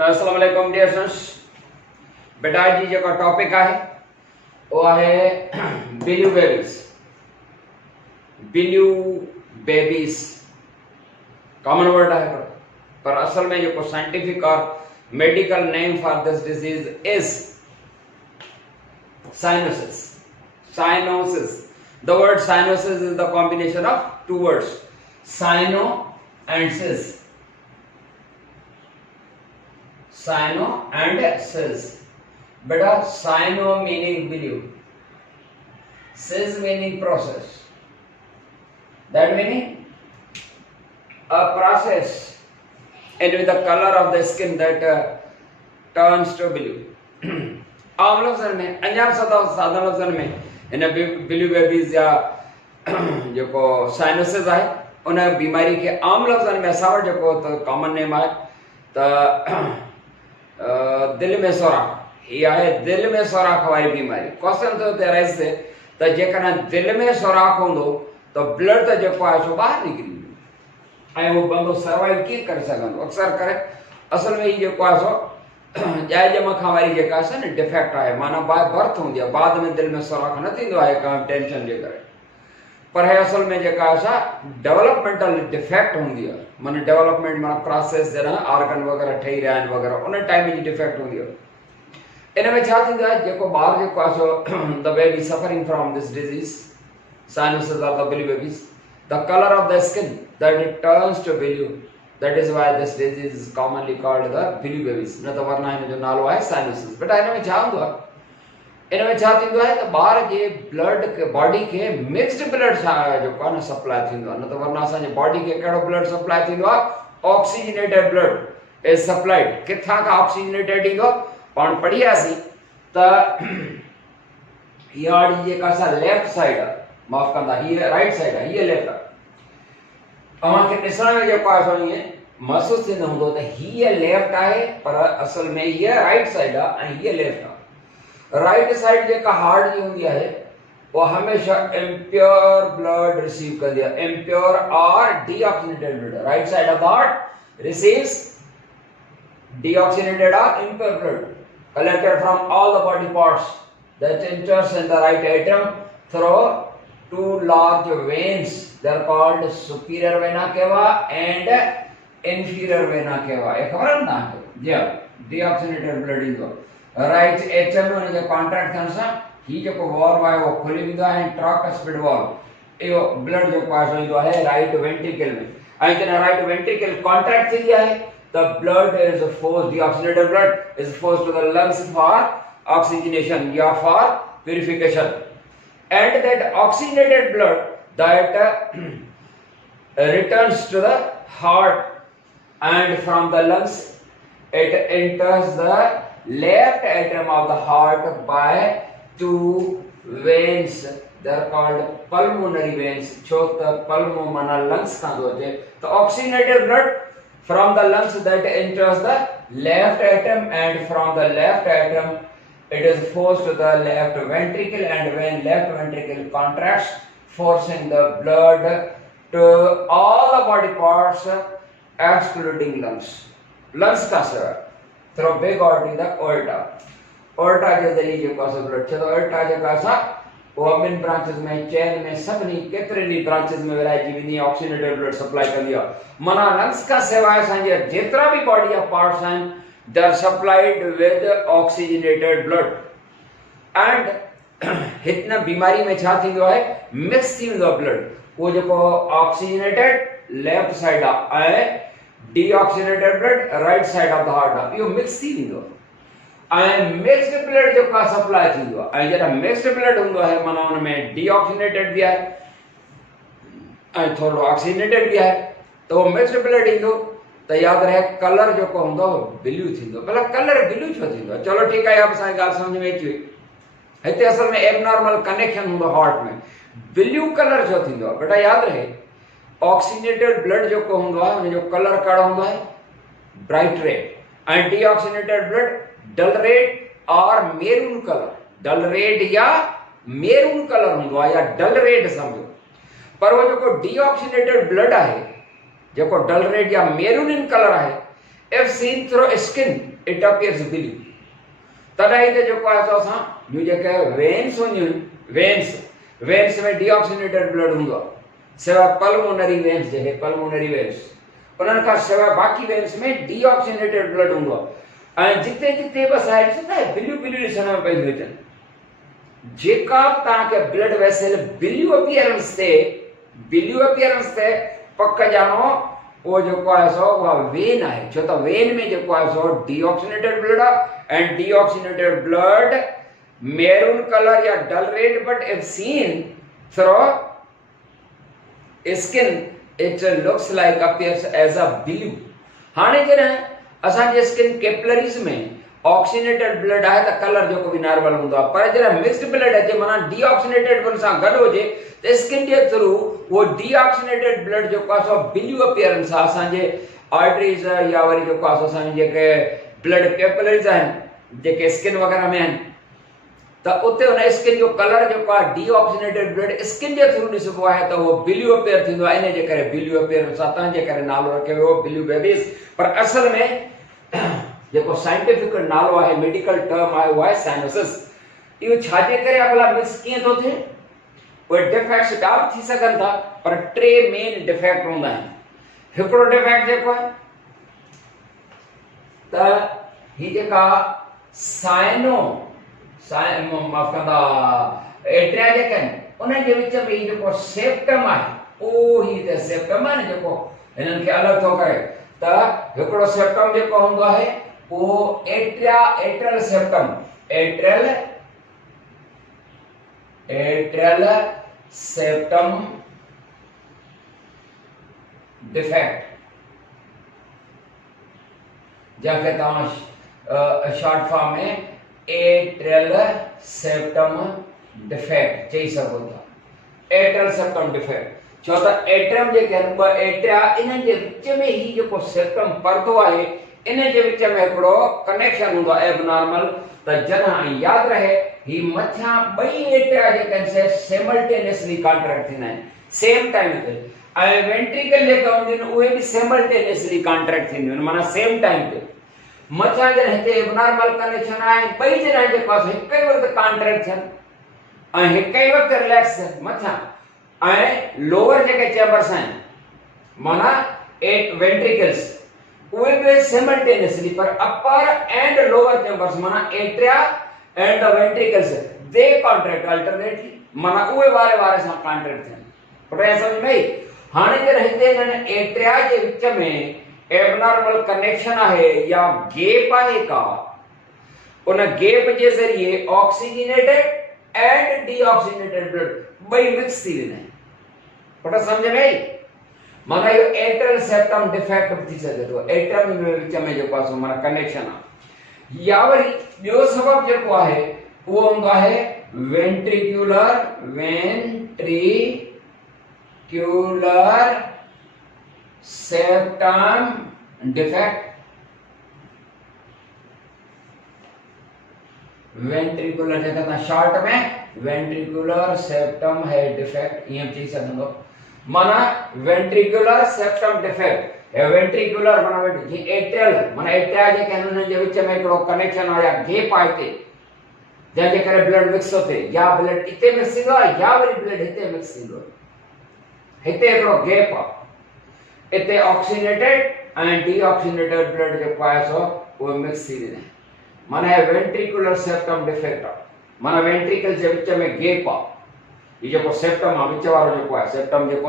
अस्सलाम वालेकुम dear students. बेटा जी जो टॉपिक है वो है blue babies. Blue babies common word है पर असल में जो साइंटिफिक और medical name for this disease is cyanosis. Cyanosis, the word cyanosis is the combination of two words, cyano and sis. Cyano and sis. बेटा cyano meaning blue, sis meaning process, that meaning a process and with the color of the skin that turns to blue। आम लफ्ज़न में अंजाम साधारण लफ्ज़न में इन blew babies या जो को cyanosis है उन बीमारी के आम लफ्ज़न में असां वटि जेको त कॉमन नेम है त दिल में सोराख। ये है दिल में सोराख वाली बीमारी। क्वेश्चन तो राइज थे त जेकॾहिं दिल में सोराख होंदो तो ब्लड तो जो है सो बाहर निकरी वो बंदो सर्वाइव कीअं करे सघंदो। अक्सर करे असल में ही जो है सो जाए जम खां वारी जेका है न डिफेक्ट है, माना बाय बर्थ होंदी है, बाद में दिल में सोराख न थींदो आहे का टेंशन जे करे, पर है असल में जेका है डेवलपमेंटल डिफेक्ट होंदी है। माना डेवलपमेंट माना प्रोसेस जरा ऑर्गन वगैरह ठही रहा आहिनि वगैरह उन टाइम जी डिफेक्ट होंदी है। इन में छा थींदो आहे जेको ॿार जेको आहे so the baby suffering from this disease sinuses are the billy babies, the color of the skin that it turns to blue, that is why this disease is commonly called the billy babies। न तो वरना इन जो नालो है cyanosis. बेटा इन में छा हूंदो आहे, इन में छा थींदो आहे त ॿार जे ब्लड के बॉडी के मिक्स्ड ब्लड छा जो कोन सप्लाई थींदो आहे। न तो वरना असां जे बॉडी के कहिड़ो ब्लड सप्लाई थींदो आहे, ऑक्सीजनेटेड ब्लड इज सप्लाइड। किथां खां ऑक्सीजनेटेड ईंदो पाण पढ़ियासीं त हीअ वारी जेका असां लेफ्ट साइड आहे, माफ कंदा ये राइट साइड है, ये लेफ्ट है। तव्हांखे ॾिसण में जेको आहे सो ईअं महसूस थींदो हूंदो त हीअ लेफ्ट आहे पर असल में हीअ राइट साइड आहे ऐं हीअ लेफ्ट आहे। राइट साइड जेका हार्ट जी हूंदी आहे वो हमेशा इम्प्योर ब्लड रिसीव कंदी आहे, इम्प्योर और deoxygenated blood. Right side of the heart receives deoxygenated और impure blood collected from all the body parts that enters in the right atrium through two large veins, they are called superior vena cava and inferior vena cava। एक खबर है ना जी, deoxygenated blood इनजो right ATM में जो contract थियण सां ही जो वॉल्व आहे वो खुली वेंदो आहे, ट्राइकस्पिड वॉल्व इहो ब्लड जो पास वेंदो आहे राइट वेंट्रिकल में। ऐं जॾहिं राइट वेंट्रिकल कॉन्ट्रैक्ट थींदी आहे the blood is forced, deoxygenated blood is forced to the lungs for oxygenation या for purification, and that oxygenated blood that returns to the heart, and from the lungs it enters the left atrium of the heart by two veins, they are called pulmonary veins। chota pulmo mana lungs का दो जे तो oxygenated blood from the lungs that enters the left atrium, and from the left atrium it is forced to the left ventricle, and when left ventricle contracts forcing the blood to all the body parts excluding lungs। lungs का सिवा through big artery the aorta, aorta के जरिए जो का blood चलो aorta जेका सा वो ॿिनि ब्रांचेस में चेन में सभिनी केतिरनि ब्रांचेस में विराइजी वेंदी आहे, ऑक्सीजनेटेड ब्लड सप्लाई कंदी आहे। माना लंग्स का सवाइ असांजे जेतिरा भी बॉडी जा पार्ट्स आहिनि they are supplied with oxygenated blood. And हिन बीमारी में छा थींदो आहे, मिक्स थी वेंदो आहे ब्लड, वो जेको ऑक्सीजनेटेड लेफ्ट साइड आहे ऐं deoxygenated blood right side of the heart आहे, इहो मिक्स थी वेंदो आहे ऐं मिक्स्ड ब्लड जो का सप्लाई थींदो आहे। ऐं जॾहिं मिक्स्ड ब्लड हूंदो आहे माना हुन में डीऑक्सीजनेटेड भी आहे ऐं थोरो ऑक्सीजनेटेड भी आहे, त उहो मिक्स्ड ब्लड ईंदो त यादि रहे कलर जेको हूंदो ब्लू थींदो। भला कलर ब्लू छो थींदो आहे, चलो ठीकु आहे, अब असांजी ॻाल्हि सम्झ में अची वई। हिते असल में एबनॉर्मल कनेक्शन हूंदो हार्ट में, ब्लू कलर छो थींदो आहे। बेटा यादि रहे ऑक्सीजनेटेड ब्लड जेको हूंदो आहे हुन जो कलर कहिड़ो हूंदो आहे, ब्राइट रेड, ऐं डीऑक्सीजनेटेड ब्लड डल रेड और मेरून कलर, डल रेड या मेरून कलर हूंदो आहे या डल रेड समझो। पर वो जो डीऑक्सीजनेटेड ब्लड है जो डल रेड या मेरून इन कलर है if seen through skin it appears blue. तॾहिं हिते जेको आहे सो असां ॿियूं जेके वेन्स हूंदियूं वेन्स में डीऑक्सीनेटेड ब्लड हूंदो आहे सिवाय पल्मोनरी वेन्स जेके पल्मोनरी वेन्स उन्हनि खां सवाइ बाक़ी वेन्स में डीऑक्सीनेटेड ब्लड हूंदो आहे ऐं जिते जिते बसि आहे ॾिसंदा ब्लू ब्लू ॾिसण में पई अचनि जेका तव्हांखे ब्लड वेसल ब्लू अपीयरेंस ते पक ॼाणो वो जेको आहे सो उहा वेन आहे छो त वेन में जेको आहे सो डीऑक्सीनेटेड ब्लड आहे and deoxygenated blood maroon colour या dull red but if seen through skin it looks like appears as a blue. हाणे जॾहिं असांजे स्किन कैपिलरीज में ऑक्सीनेटेड ब्लड आहे त कलर जेको बि नॉर्मल हूंदो आहे पर जॾहिं मिक्स्ड ब्लड अचे माना डीऑक्सीनेटेड ब्लड सां गॾु हुजे त स्किन जे थ्रू वो डीऑक्सीनेटेड ब्लड जेको आहे सो ब्लू अपीयरेंस आहे असांजे आर्टरीज या वरी जेको आहे सो असांजे जेके ब्लड कैपिलरीज आहिनि जेके स्किन वग़ैरह में आहिनि त उते उन स्किन जो कलर जेको आहे डीऑक्सीनेटेड ब्लड स्किन जे थ्रू ॾिसबो आहे त उहो ब्लू अपीयर थींदो आहे इन जे करे ब्लू अपीयरेंस आहे तंहिंजे करे नालो रखियो वियो ब्लू बेबीज़ पर असल में जेको साइंटिफिक नालो आहे मेडिकल टर्म आहे उहो आहे साइनोसिस। इहो छाजे करे भला मिक्स कीअं थो थिए उहे डिफेक्ट्स ॾाढा थी सघनि था पर टे मेन डिफेक्ट हूंदा आहिनि। हिकिड़ो डिफेक्ट जेको आहे त ही जेका माफ़ कंदा एट्रिया जेके आहिनि उन्हनि जे विच में ही जेको सेप्टम आहे उहो ही त सेप्टम आहे न जेको हिननि खे अलॻि थो करे त हिकिड़ो सेप्टम जेको हूंदो आहे वो एट्रियल सेप्टम डिफेक्ट जैसे तव्हां शॉर्ट फॉर्म में एट्रियल सेप्टम डिफेक्ट चई सघो था। एट्रियल सेप्टम डिफेक्ट छो त एट्रियम जेके आहिनि ॿ एट्रिया इन्हनि जे विच में ही जेको सेप्टम परदो आहे इन जे विच में हिकिड़ो कनेक्शन हूंदो आहे एबनॉर्मल त जॾहिं यादि रहे ही मथियां ॿई एट्रिया जेके आहिनि से सिमल्टेनियसली कॉन्ट्रैक्ट थींदा आहिनि सेम टाइम ते ऐं वेंट्रिकल जेके हूंदियूं आहिनि उहे बि सिमल्टेनियसली कॉन्ट्रैक्ट थींदियूं आहिनि माना सेम टाइम ते मथियां जॾहिं हिते एबनॉर्मल कनेक्शन आहे ॿई जॾहिं जेको आहे हिकु ई वक़्तु कॉन्ट्रैक्ट थियनि ऐं हिकु ई वक़्तु रिलैक्स थियनि मथियां ऐं लोअर जेके चैम्बर्स आहिनि माना वेंट्रिकल्स उहे बि सिमल्टेनियसली पर अपर एंड लोअर चैम्बर्स माना atria and the ventricles they contract alternately माना उहे वारे वारे सां कॉन्ट्रैक्ट थियनि पुठियां समझ में आई। हाणे जॾहिं हिते हिननि एट्रिया जे विच में एबनॉर्मल कनेक्शन आहे या गैप आहे का उन गैप जे ज़रिए ऑक्सीजनेटेड एंड डीऑक्सीजनेटेड ब्लड ॿई मिक्स थी वेंदा आहिनि पुट समझ में आई माना इहो एट्रियल सेप्टम डिफेक्ट थी सघे थो एट्रियम में विच में जेको आहे सो माना कनेक्शन आहे या वरी ॿियो सबब जेको आहे उहो हूंदो आहे वेंट्रिक्यूलर सेप्टम डिफेक्ट वेंट्रिकुलर जेका शॉर्ट में वेंट्रिकुलर सेप्टम है डिफेक्ट ये चई सघंदो माना वेंट्रिकुलर सेप्टम डिफेक्ट वेंट्रिकुलर माना जी एट्रियल माना एट्रिया जे कैनन जे विच में एकड़ो कनेक्शन आ या गैप आहे ते जंहिंजे करे ब्लड मिक्स थो थिए या ब्लड इते मिक्स थींदो आहे या वरी ब्लड हिते मिक्स थींदो आहे हिते एकड़ो गैप आहे इते ऑक्सीनेटेड एंड डीऑक्सीनेटेड ब्लड जेको आहे सो वो मिक्स थी वेंदा आहिनि माना वेंट्रिकुलर सेप्टम डिफेक्ट आहे माना वेंट्रिकल जे विच में गैप आहे ये जेको सेप्टम आहे विच वारो जेको आहे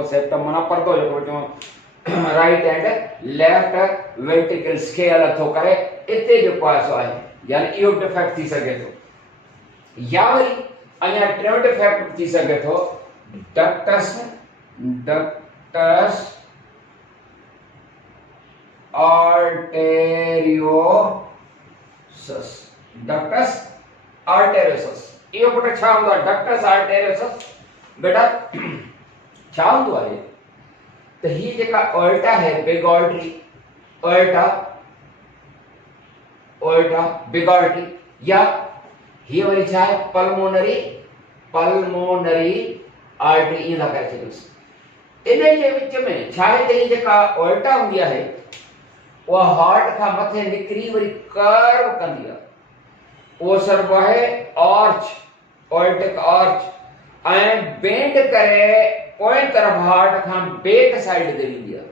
सेप्टम माना पर्दो जेको चऊं राइट एंड लेफ्ट वेंट्रिकल्स खे अलॻि थो करे इते जेको आहे सो आहे यानी इहो डिफेक्ट थी सघे थो या वरी अञा टियों डिफेक्ट थी सघे थो डक्टस आर्टेरियोसस इहो पुट छा हूंदो आहे डक्टस आर्टेरियोसस बेटा छा हूंदो आहे त ही जेका ऑल्टा है बिग आर्टरी ऑल्टा बिग आर्टरी या ही वरी छा है पल्मोनरी आर्टरी ईअं था करे छॾियोसि इन जे विच में छा आहे त ही जेका ऑल्टा हूंदी आहे वो हार्ट का मथे निकरी वरी कर्व कंदी आहे, वो सरबो आहे आर्च, ऑल्टिक आर्च ऐं बेंड करे पोएं तरफ हार्ट खां बैक साइड ते वेंदी आहे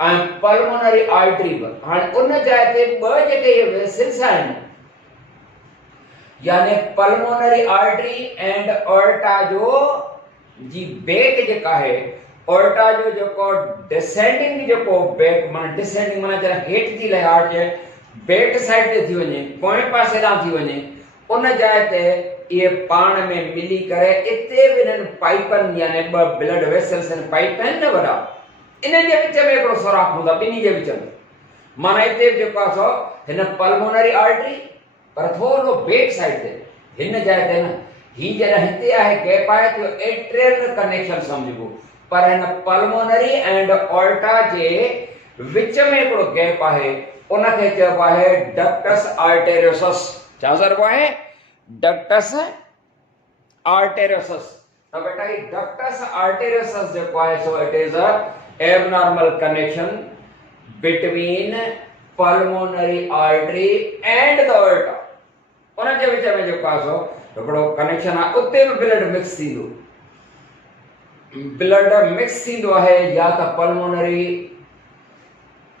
ऐं पल्मोनरी आर्टरी पर। हाणे उन जाइ ते ॿ जेके ये वेसल्स आहिनि, यानी पल्मोनरी आर्टरी एंड ऑर्टा जो जी बैक जेका आहे, ऑर्टा जो जेको डिसेंडिंग जेको बैक माना डिसेंडिंग माना जरा हेठ थी लहे हार्ट जे बैक साइड ते थी वञे, पोएं पासे ॾांहुं थी वञे, उन जाइ ते ये पाण में मिली करे इते बि इन्हनि पाइपनि यानी ॿ ब्लड वेसल्स आहिनि, पाइप आहिनि न वॾा, इन्हनि जे विच में हिकिड़ो सोराख़ हूंदो आहे ॿिन्ही जे विच में। माना हिते बि जेको आहे सो हिन पल्मोनरी आर्टरी पर थोरो बैक साइड ते, हिन जाइ ते न, ही जॾहिं हिते आहे गैप आहे तो एट्रियल कनेक्शन समझबो, पर हिन पल्मोनरी एंड ऑर्टा जे विच में हिकिड़ो गैप आहे, उनखे चइबो आहे डक्टस आर्टेरियोसस। छा चइबो आहे? Ductus arteriosus. त बेटा ये डक्टस आर्टेरियोसस जेको आहे so it is a abnormal connection between pulmonary artery and the aorta. उन जे विच में जेको आहे सो हिकिड़ो कनेक्शन आहे, उते बि ब्लड मिक्स थींदो, ब्लड मिक्स थींदो आहे या त पल्मोनरी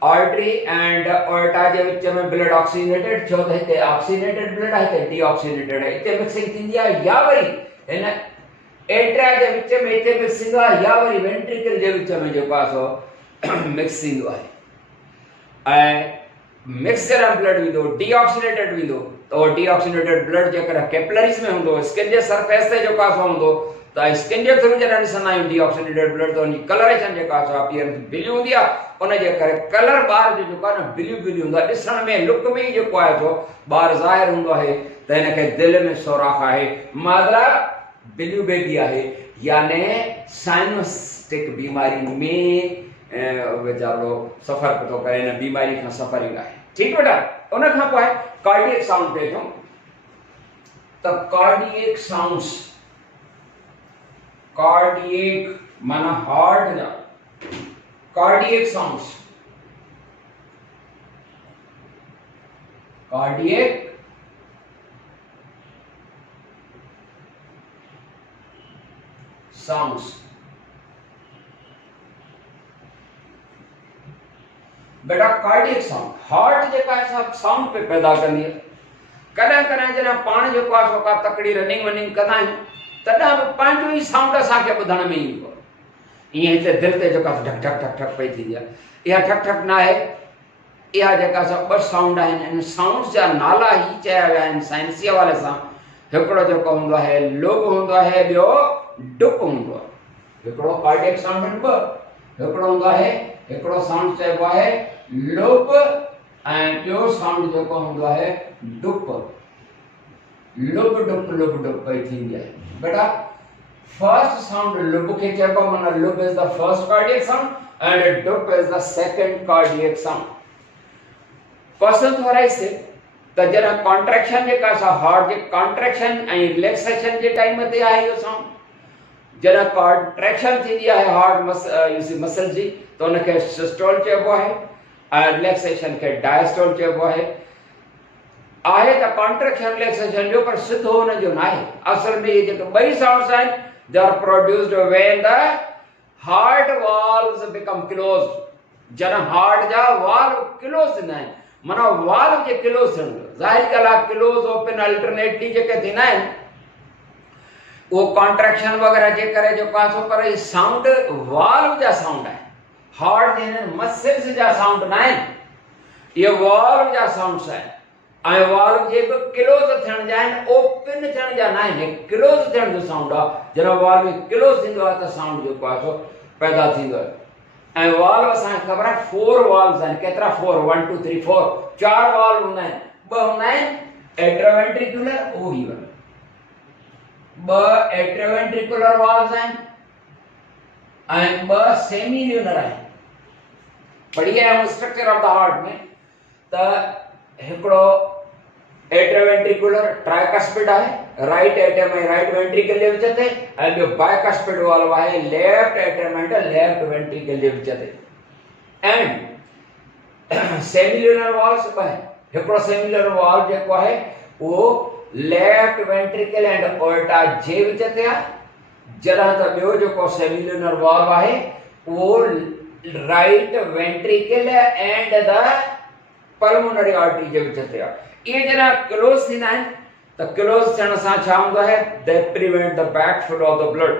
आर्टरी एंड ऑर्टा जे विच में ब्लड ऑक्सीजनेटेड, छो त हिते ऑक्सीजनेटेड ब्लड आहे, हिते डीऑक्सीजनेटेड आहे, हिते मिक्सिंग थींदी आहे, या वरी हिन एट्रिया जे विच में हिते मिक्स थींदो आहे, या वरी वेंट्रिकल जे विच में जेको आहे सो मिक्स थींदो आहे। ऐं मिक्स जॾहिं ब्लड वेंदो डीऑक्सीनेटेड वेंदो त उहो डीऑक्सीनेटेड ब्लड जेकर कैपिलरीज में हूंदो, स्किन जे सरफेस ते जेको आहे सो हूंदो, त स्किन जे थ्रू जॾहिं ॾिसंदा आहियूं डीऑक्सीनेटेड ब्लड त उनजी कलरेशन जेका आहे सो अपीयरेंस ब्लू हूंदी आहे, उन जे करे कलर ॿार जो जेको आहे न ब्लू ब्लू हूंदो आहे, ॾिसण में लुक में जेको आहे सो ॿार ज़ाहिर हूंदो आहे त हिनखे दिलि में सोराख़ आहे, मतिलबु ब्लू बेबी आहे, यानी साइनोस्टिक बीमारी में वीचारो सफ़र थो करे, हिन बीमारी खां सफ़रिंग आहे। ठीकु बेटा, उन खां पोइ कार्डियक साउंड ते अचूं त कार्डियक साउंड्स, कार्डियक माना हार्ट जा कार्डियक साउंड्स, कार्डियक साउंड्स। बेटा कार्डियक साउंड, हार्ट जेका आहे सब साउंड पे पैदा कंदी आहे। कॾहिं कॾहिं जॾहिं पाण जेको आहे सो का तकड़ी रनिंग वनिंग कंदा आहियूं तॾहिं बि पंहिंजो ई साउंड असांखे ॿुधण में ईंदो आहे। ईअं हिते दिलि ते जेका ठक ठक ठक ठक पई थींदी आहे, इहा ठक ठक न आहे, इहा जेका ॿ साउंड आहिनि, इन साउंड्स जा नाला ई चया विया आहिनि साइंसी हवाले सां। हिकिड़ो जेको हूंदो आहे लुब हूंदो आहे, ॿियो डुप हूंदो आहे। हिकिड़ो कार्डियक साउंड आहिनि ॿ, हिकिड़ो हूंदो आहे, हिकिड़ो साउंड चइबो आहे लुब ऐं ॿियो साउंड जेको हूंदो आहे डुप। लुब डुप पई थींदी आहे। बेटा फर्स्ट साउंड लुब खे चइबो, माना lub is the first cardiac sound and dup is the second cardiac sound. पर्सन थोराइज थे त जॾहिं कॉन्ट्रैक्शन जेका असां हार्ट जे कॉन्ट्रैक्शन ऐं रिलैक्सेशन जे टाइम ते आहे इहो साउंड। जॾहिं कॉन्ट्रैक्शन थींदी आहे हार्ट मसल जी त उनखे सिस्टोल चइबो आहे ऐं रिलैक्सेशन खे डायस्टोल चइबो आहे। आहे त कॉन्ट्रैक्शन रिलैक्सेशन जो, पर सिधो हुनजो न आहे। असल में ये जेके ॿई साउंड्स आहिनि they are produced when the heart valves become closed. जॾहिं हार्ट जा वाल्व क्लोज थींदा आहिनि, माना वाल्व जे क्लोज थियण, ज़ाहिर ॻाल्हि आहे क्लोज ओपन अल्टरनेटली जेके थींदा आहिनि उहो कॉन्ट्रैक्शन वग़ैरह जे करे जेको आहे सो, पर इहे साउंड वाल्व जा साउंड आहे, हार्ट जे हिननि मसल्स जा साउंड न आहिनि, इहे वाल्व जा साउंड्स आहिनि। ऐं वाल्व जे बि क्लोज थियण जा आहिनि, ओपन थियण जा न आहिनि। क्लोज थियण जो साउंड आहे। जॾहिं वाल्व क्लोज थींदो आहे त साउंड जेको आहे सो पैदा थींदो आहे। ऐं वाल्व असांखे ख़बर आहे 4 वाल्व्स आहिनि। केतिरा? 4, 1 2 3 4, 4 वाल्व हूंदा आहिनि। 2 हूंदा आहिनि एट्रोवेंट्रिकुलर, उहो ही वारो 2 एट्रोवेंट्रिकुलर वाल्व्स आहिनि ऐं 2 सेमी ल्यूनर आहिनि। पढ़ी आहियूं स्ट्रक्चर ऑफ द हार्ट में त हिकिड़ो एट्रोवेंट्रिकुलर ट्राइकस्पिड आहे, राइट एट्रियम ऐं राइट वेंट्रिकल जे विच ते, ऐं ॿियो बाइकस्पिड वाल्व आहे, लेफ्ट एट्रियम ऐं लेफ्ट वेंट्रिकल जे विच ते। एंड सेमिल्यूनर वॉल्स ब हिकिड़ो सेमिल्यूनर वॉल्व जेको आहे उहो लेफ्ट वेंट्रिकल एंड ऑर्टा जे विच ते आहे, जॾहिं त ॿियो जेको सेमिल्यूनर वॉल्व आहे उहो right ventricle and the pulmonary artery जे विच ते आहे। इहे जॾहिं क्लोज थींदा आहिनि त क्लोज थियण सां छा हूंदो आहे, they prevent the back flow of the blood.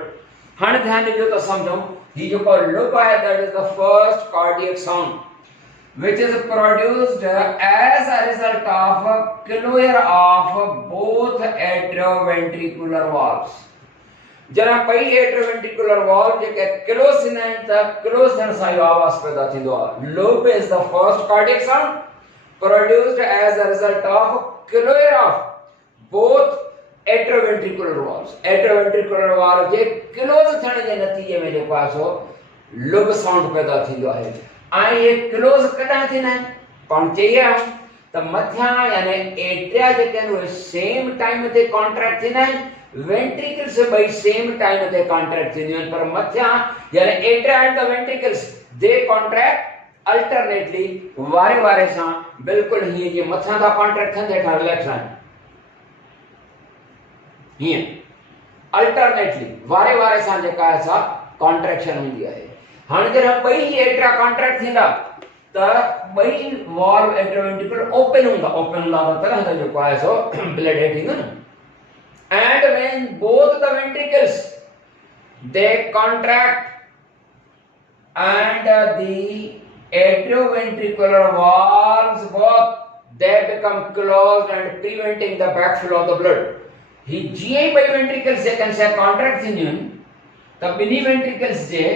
हाणे ध्यानु ॾिजो त सम्झूं ही जेको लुप आहे that is the first cardiac sound which is produced as a result of closure of both atrioventricular valves। जरा पई atrioventricular valve जेके क्लोज थींदा आहिनि त क्लोज थियण सां इहो आवाज़ पैदा थींदो आहे। loop is the first cardiac sound produced as a result of closure of both atrioventricular valves। atrioventricular valve J close थियण जे नतीजे में जेको आहे सो लुप साउंड पैदा थींदो आहे। ये क्लोज कॾहिं थींदा आहिनि, पाण चई आहियूं त मथियां यानी एट्रिया जेके आहिनि उहे सेम टाइम ते कॉन्ट्रैक्ट थींदा आहिनि, वेंट्रिकल्स ॿई सेम टाइम ते कॉन्ट्रैक्ट थींदियूं आहिनि, पर मथियां यानी atria and the ventricles they contract alternately वारे वारे सां, बिल्कुलु हीअं जीअं मथियां था कॉन्ट्रैक्ट थियनि हेठां रिलैक्स आहिनि, हीअं अल्टरनेटली वारे वारे सां जेका आहे सा कॉन्ट्रैक्शन हूंदी आहे। हाणे जॾहिं ॿई एट्रिया कॉन्ट्रैक्ट थींदा त ॿई वॉल्व एट्रियोवेंट्रिकल ओपन हूंदा त तरह सां जेको आहे सो ब्लड हेठि ईंदो न। And when both the ventricles they contract and the atrioventricular valves both they become closed and preventing the back flow of the blood. ही जीअं ॿई वेंट्रिकल्स जेके से कॉन्ट्रैक्ट थींदियूं आहिनि त ॿिन्ही वेंट्रिकल्स जे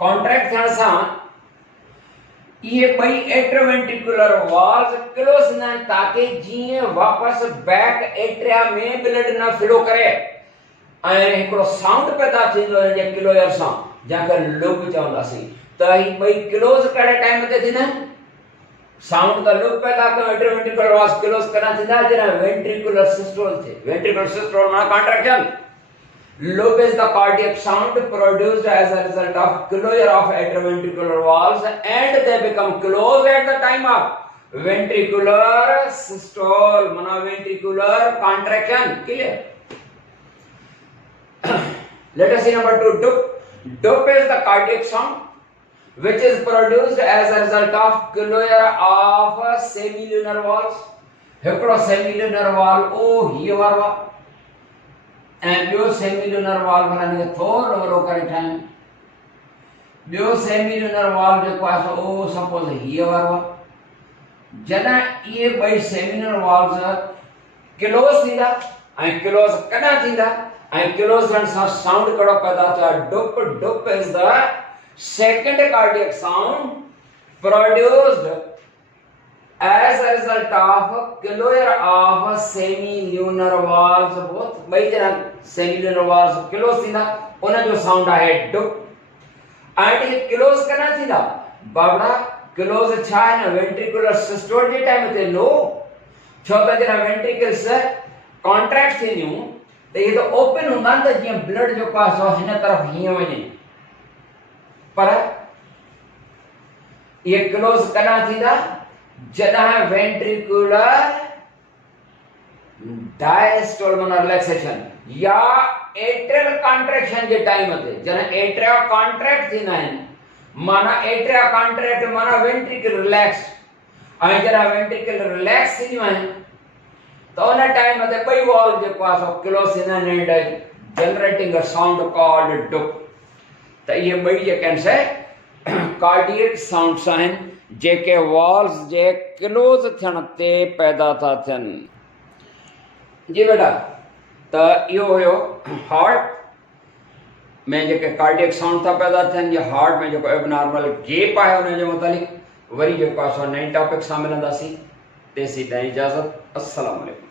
कॉन्ट्रैक्ट थियण सां ये ॿई एट्रियोवेंट्रिकुलर वॉल्व्स क्लोज थींदा आहिनि ताकि जीअं वापस बैक एट्रिया में ब्लड न फ्लो करे ऐं हिकिड़ो साउंड पैदा थींदो हिन जे क्लोजर सां जंहिंखे लुप चवंदासीं। त ही ॿई क्लोज कहिड़े टाइम ते थींदा आहिनि, साउंड का लुप पैदा कयो एट्रियोवेंट्रिकुलर वॉल्व्स क्लोज कॾहिं थींदा जॾहिं वेंट्रिकुलर सिस्टोल थे। वेंट्रिकुलर सिस्टोल माना contraction. Loop is the cardiac sound produced as a result of closure of atrioventricular valves and they become closed at the time of ventricular systole, mana ventricular contraction. Clear? Let us see number 2, dup. Dup is the cardiac sound which is produced as a result of closure of semilunar valves। हिकिड़ो semilunar valve ओ हीअ वारो ऐं ॿियो semilunar valve हिनखे थोरो वॾो करे ठाहियूं। ॿियो सेमिल्यूनर वॉल्व जेको आहे सो उहो सपोज हीअ वारो आहे। जॾहिं इहे ॿई सेमिल्यूनर वॉल्व्स क्लोज थींदा ऐं क्लोज कॾहिं थींदा ऐं क्लोज थियण सां साउंड कहिड़ो पैदा थियो आहे, dup. Dup is the second cardiac sound produced as a result of closure of semilunar valves both। ॿई जरा semilunar valves क्लोज थींदा उन जो साउंड आहे डुप। ऐं ये क्लोज कॾहिं थींदा बाबड़ा, क्लोज छा आहे न वेंट्रिकुलर सिस्टोल जे टाइम ते नो, छो त जॾहिं वेंट्रिकल्स कॉन्ट्रैक्ट थींदियूं त इहे त ओपन हूंदा न त जीअं ब्लड जेको आहे सो हिन तरफ़ हीअं वञे, पर इहे क्लोज कॾहिं थींदा जॾहिं वेंट्रिकुलर डायस्टोल माना रिलैक्सेशन या एट्रियल कॉन्ट्रैक्शन जे टाइम ते, जॾहिं एट्रिया कॉन्ट्रैक्ट थींदा आहिनि माना एट्रिया कॉन्ट्रैक्ट माना वेंट्रिकल रिलैक्स, ऐं जॾहिं वेंट्रिकल रिलैक्स थींदियूं आहिनि त उन टाइम ते ॿई वॉल्व जेको आहे सो क्लोज थींदा आहिनि and generating a sound called dup. त इहे ॿई जेके आहिनि से कार्डियक साउंड्स आहिनि जेके वॉल्व्स जे क्लोज थियण ते पैदा था थियनि। जी बेटा, त इहो हुयो हार्ट में जेके कार्डियक साउंड था पैदा थियनि या हार्ट में जेको एबनॉर्मल गैप आहे उन जे मुतालिक़ वरी जेको आहे सो नई टॉपिक सां मिलंदासीं। तेसीं ताईं इजाज़त। अस्सलाम वालेकुम।